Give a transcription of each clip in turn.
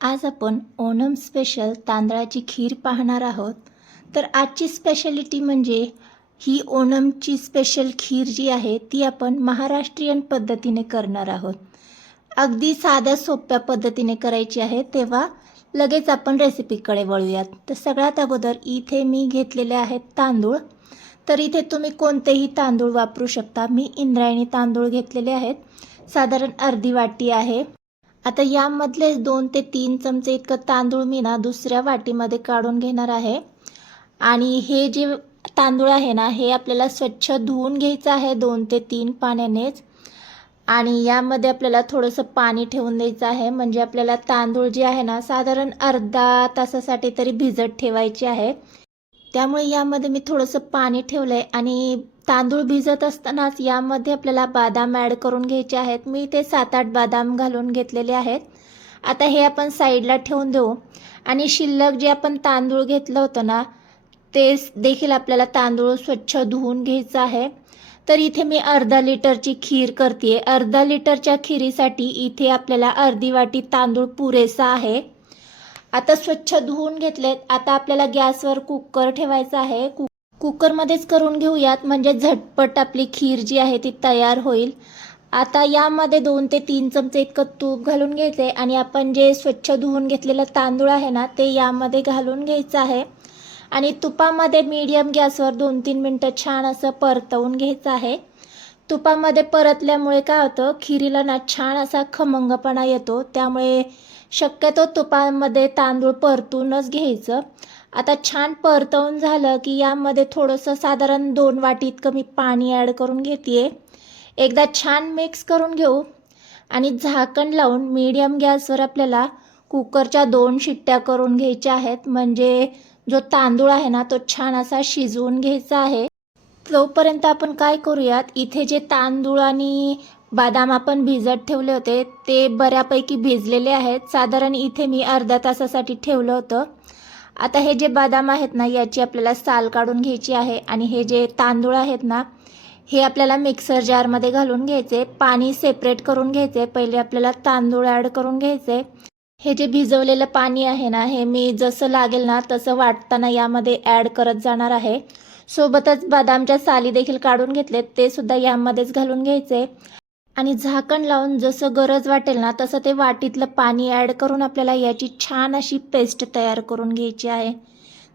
आज आपण ओणम स्पेशल तांदळाची खीर पाहणार आहोत. तर आजची स्पेशालिटी म्हणजे ही ओणमची स्पेशल खीर जी आहे ती आपण महाराष्ट्रीयन पद्धतीने करणार आहोत. अगदी साध्या सोप्या पद्धतीने करायची आहे, तेव्हा लगेच आपण रेसिपीकडे वळूयात. तर सगळ्यात अगोदर इथे मी घेतलेले आहेत तांदूळ. तर इथे तुम्ही कोणतेही तांदूळ वापरू शकता. मी इंद्रायणी तांदूळ घेतलेले आहेत, साधारण अर्धी वाटी आहे. आता यामधले 2 ते 3 चमचे इतकं तांदूळ मी दुसऱ्या वाटीमध्ये काढून घेणार आहे. आणि हे जे तांदूळ आहे ना, हे आपल्याला स्वच्छ धुवून घ्यायचं आहे 2 ते 3 पाण्यानेच. आणि यामध्ये आपल्याला थोडंसं पाणी ठेवून द्यायचं आहे, म्हणजे आपल्याला तांदूळ जे आहे ना साधारण अर्धा तासासाठी तरी भिजत ठेवायचे आहे. त्यामुळे यामध्ये मी थोडंसं पाणी ठेवलं आहे. आणि तांदूळ भिजत असतानाच यामध्ये आपल्याला बदाम ॲड करून घ्यायचे आहेत. मी ते 7-8 बदाम घालून घेतलेले आहेत. आता हे आपण साईडला ठेवून देऊ. आणि शिल्लक जे आपण तांदूळ घेतलं होतं ना, ते देखील आपल्याला तांदूळ स्वच्छ धुवून घ्यायचं आहे. तर इथे मी अर्धा लिटरची खीर करते. अर्धा लिटरच्या खिरीसाठी इथे आपल्याला अर्धी वाटी तांदूळ पुरेसा आहे. आता स्वच्छ धुवून घेतलेत. आता आपल्याला गॅसवर कुकर ठेवायचा आहे. कुकरमध्येच करून घेऊयात, म्हणजे झटपट आपली खीर जी आहे ती तयार होईल. आता यामध्ये 2 ते 3 चमचे इतकं तूप घालून घ्यायचं आहे. आणि आपण जे स्वच्छ धुवून घेतलेलं तांदूळ आहे ना, ते यामध्ये घालून घ्यायचं आहे. आणि तुपामध्ये मीडियम गॅसवर 2-3 मिनटं छान असं परतवून घ्यायचं आहे. तुपामध्ये परतल्यामुळे काय होतं, खिरीला ना छान असा खमंगपणा येतो. त्यामुळे शक्यतो तुपामध्ये तांदूळ परतूनच घ्यायचं. आता छान परतवून झालं की यामध्ये थोडंसं साधारण 2 वाटी इतकं मी पाणी ॲड करून घेते. एकदा छान मिक्स करून घेऊ. आणि झाकण लावून मीडियम गॅसवर आपल्याला कुकरच्या 2 शिट्ट्या करून घ्यायच्या आहेत, म्हणजे जो तांदूळ आहे ना तो छान असा शिजवून घ्यायचा आहे. तोपर्यंत आपण काय करूयात, इथे जे तांदूळ आणि बदाम आपण भिजत ठेवले होते ते बऱ्यापैकी भिजलेले आहेत. साधारण इथे मी अर्ध्या तासासाठी ठेवलं होतं. आता हे जे बदाम आहेत ना, याची आपल्याला साल काढून घ्यायची आहे. आणि हे जे तांदूळ आहेत ना, हे आपल्याला मिक्सर जारमध्ये घालून घ्यायचे. पाणी सेपरेट करून घ्यायचे. पहिले आपल्याला तांदूळ ॲड करून घ्यायचे. हे जे भिजवलेलं पाणी आहे ना, हे मी जसं लागेल ना तसं वाटताना यामध्ये ॲड करत जाणार आहे. सोबतच बदामच्या साली देखील काढून घेतलेत, ते सुद्धा यामध्येच घालून घ्यायचे. आणि झाकण लावून जसं गरज वाटेल ना तसं ते वाटीतलं पाणी ॲड करून आपल्याला याची छान अशी पेस्ट तयार करून घ्यायची आहे.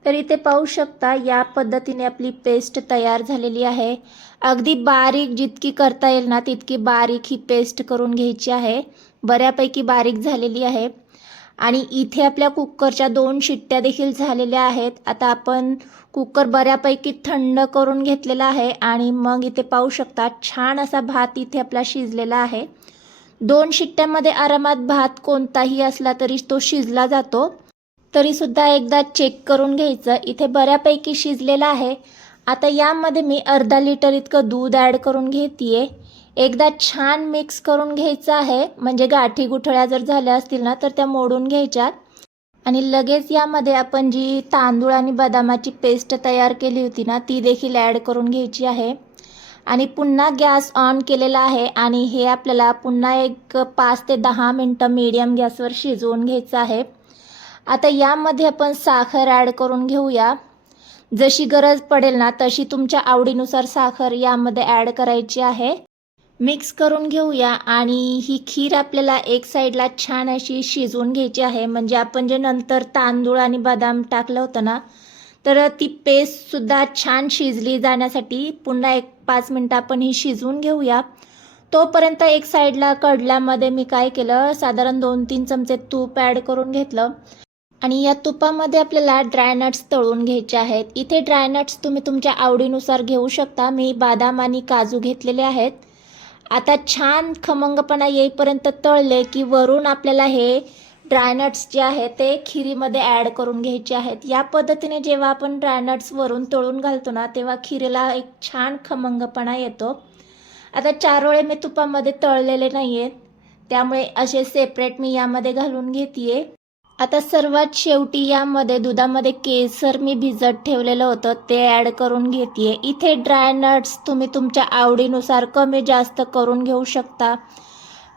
तर इथे पाहू शकता, या पद्धतीने आपली पेस्ट तयार झालेली आहे. अगदी बारीक जितकी करता येईल ना तितकी बारीक ही पेस्ट करून घ्यायची आहे. बऱ्यापैकी बारीक झालेली आहे. आणि इथे आपल्या कुकरच्या 2 शिट्ट्या देखील झालेल्या आहेत. आता आपण कुकर बऱ्यापैकी थंड करून घेतलेला आहे. आणि मग इथे पाहू शकता छान असा भात इथे आपला शिजलेला आहे. 2 शिट्ट्यामध्ये आरामात भात कोणताही असला तरी तो शिजला जातो. तरीसुद्धा एकदा चेक करून घ्यायचं. इथे बऱ्यापैकी शिजलेला आहे. आता यामध्ये मी अर्धा लिटर इतकं दूध ॲड करून घेते. एकदा छान मिक्स करून घ्यायचं आहे, म्हणजे गाठी गुठळ्या जर झाल्या असतील ना तर त्या मोडून घ्यायच्यात. आणि लगेच यामध्ये आपण जी तांदूळ आणि बदामाची पेस्ट तयार केली होती ना, ती देखील ॲड करून घ्यायची आहे. आणि पुन्हा गॅस ऑन केलेला आहे. आणि हे आपल्याला पुन्हा एक 5 ते 10 मिनटं मीडियम गॅसवर शिजवून घ्यायचं आहे. आता यामध्ये आपण साखर ॲड करून घेऊया. जशी गरज पडेल ना तशी तुमच्या आवडीनुसार साखर यामध्ये ॲड करायची आहे. मिक्स करून घेऊया. आणि ही खीर आपल्याला एक साईडला छान अशी शिजवून घ्यायची आहे, म्हणजे आपण जे नंतर तांदूळ आणि बदाम टाकलं होतं ना, तर ती पेस्टसुद्धा छान शिजली जाण्यासाठी पुन्हा एक 5 मिनटं आपण ही शिजवून घेऊया. तोपर्यंत एक साईडला कढल्यामध्ये मी काय केलं, साधारण 2-3 चमचे तूप ॲड करून घेतलं. आणि या तुपामध्ये आपल्याला ड्रायनट्स तळून घ्यायचे आहेत. इथे ड्रायनट्स तुम्ही तुमच्या आवडीनुसार घेऊ शकता. मी बदाम आणि काजू घेतलेले आहेत. आता छान खमंगपणा येईपर्यंत तळले की वरून आपल्याला हे ड्रायनट्स जे आहे ते खिरीमध्ये ॲड करून घ्यायचे आहेत. या पद्धतीने जेव्हा आपण ड्रायनट्स वरून तळून घालतो ना, तेव्हा खिरीला एक छान खमंगपणा येतो. आता चारोळे मी तुपामध्ये तळलेले नाही आहेत, त्यामुळे असे सेपरेट मी यामध्ये घालून घेते. आता सर्वात शेवटी यामध्ये दुधामध्ये केसर मी भिजत ठेवलेलं होतं ते ॲड करून घेते. इथे ड्राय नट्स तुम्ही तुमच्या आवडीनुसार कमी जास्त करून घेऊ शकता.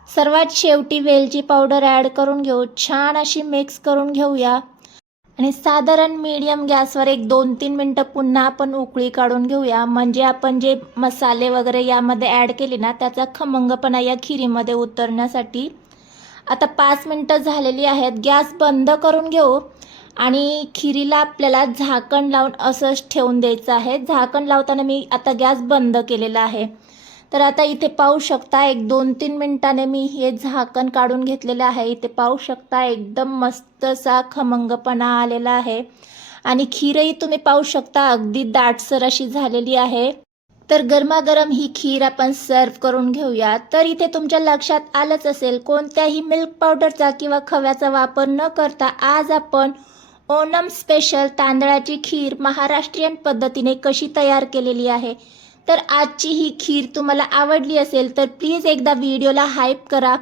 सर्वात शेवटी वेलची पावडर ॲड करून घेऊ. छान अशी मिक्स करून घेऊया आणि साधारण मीडियम गॅसवर एक 2-3 मिनटं पुन्हा आपण उकळी काढून घेऊया. म्हणजे आपण जे मसाले वगैरे यामध्ये ॲड केले ना, त्याचा खमंगपणा या खिरीमध्ये उतरण्यासाठी. आता 5 मिनटं झालेली आहेत. गॅस बंद करून घेऊ आणि खिरीला आपल्याला झाकण लावून असंच ठेवून द्यायचं आहे. झाकण लावताना मी आता गॅस बंद केलेला आहे. तर आता इथे पाहू शकता एक 2-3 मिनिटाने मी हे झाकण काढून घेतलेलं आहे. इथे पाहू शकता एकदम मस्त असा खमंगपणा आलेला आहे आणि खीरही तुम्ही पाहू शकता अगदी दाटसर अशी झालेली आहे. तर गरमागरम ही खीर आपण सर्व करून घेऊया. तर इथे तुमच्या लक्षात आलंच असेल, कोणत्याही मिल्क पावडरचा किंवा खव्याचा वापर न करता आज आपण ओणम स्पेशल तांदळाची खीर महाराष्ट्रीयन पद्धतीने कशी तयार केलेली आहे. तर आजची ही खीर तुम्हाला आवडली असेल तर प्लीज एकदा व्हिडिओला हाईप करा.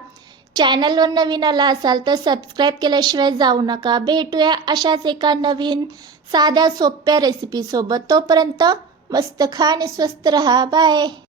चॅनलवर नवीन आला असाल तर सबस्क्राईब केल्याशिवाय जाऊ नका. भेटूया अशाच एका नवीन साध्या सोप्या रेसिपीसोबत. तोपर्यंत मस्त खा आणि स्वस्त रहा. बाय.